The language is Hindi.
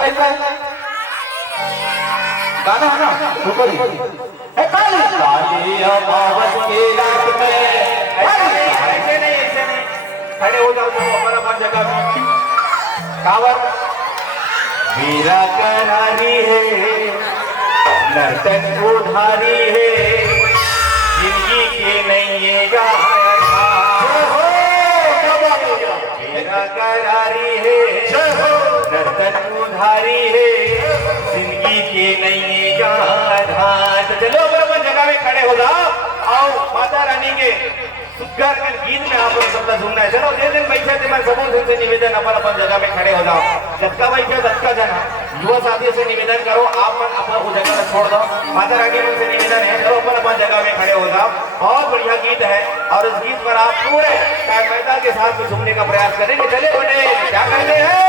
कैसा है गाना है ना रुको जी काली काली अमावस की रात में ऐसे नहीं खड़े हो जाओ तो हमारा मन जगह में कावर वीरा करारी है नर्तन उधारी है जिंदगी के नहीं ये वीरा करारी है नर्तन उधारी है जिंदगी के नहीं ये चलो बराबर जगह में खड़े हो जाओ आओ माता रानी के सुग्गार के गीत में आप लोग सबका सुनना है। चलो जिस दिन बैठे थे मैं सबों से निवेदन अपन जगह में खड़े हो जाओ झटका बैठे झटका जाना युवा साथियों से निवेदन करो आप अपना उस जगह में छोड़ दो माता रानी से निवेदन है चलो अपन जगह में खड़े हो जाओ। बहुत बढ़िया गीत है और इस गीत पर आप पूरे कायरता के साथ में सुनने का प्रयास करेंगे। चले बने क्या कहते हैं